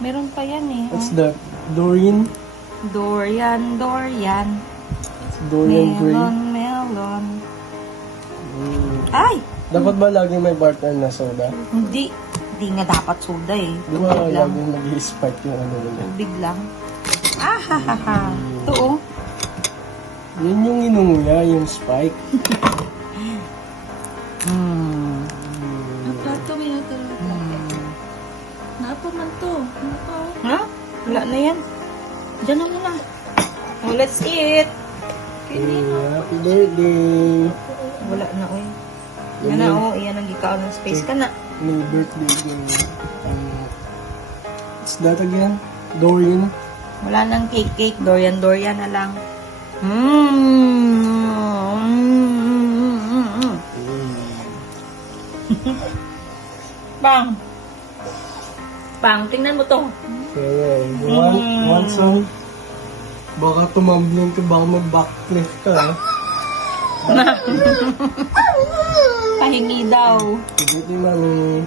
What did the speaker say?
Meron pa yan eh. What's that? Dorian? Dorian. Dorian Gray. Melon. Ay! Dapat ba laging may partner na soda? Hindi. Hindi nga dapat soda eh. Di ba Tubig lang. laging nag-i-spike yung ano nila? Tubig lang. Ah, ha, ha, ha. Ito oh. Yun yung inunguya, yung spike. Apa to, may natulog. Napa man to. Napa. Ha? Wala na yan. Diyan na muna. Oh, let's eat. Hey, happy birthday! Wala na, oy. Yan na, oh. Iyan ang gikaon ng space ka na. May birthday girl. What's that again? Dorian? Wala nang cake. Dorian na lang. Pang. Pang, tingnan mo to. Okay. One song? Baka tumambling ka, baka mag-backflip ka, ha? Pahingi daw. Sige, mami.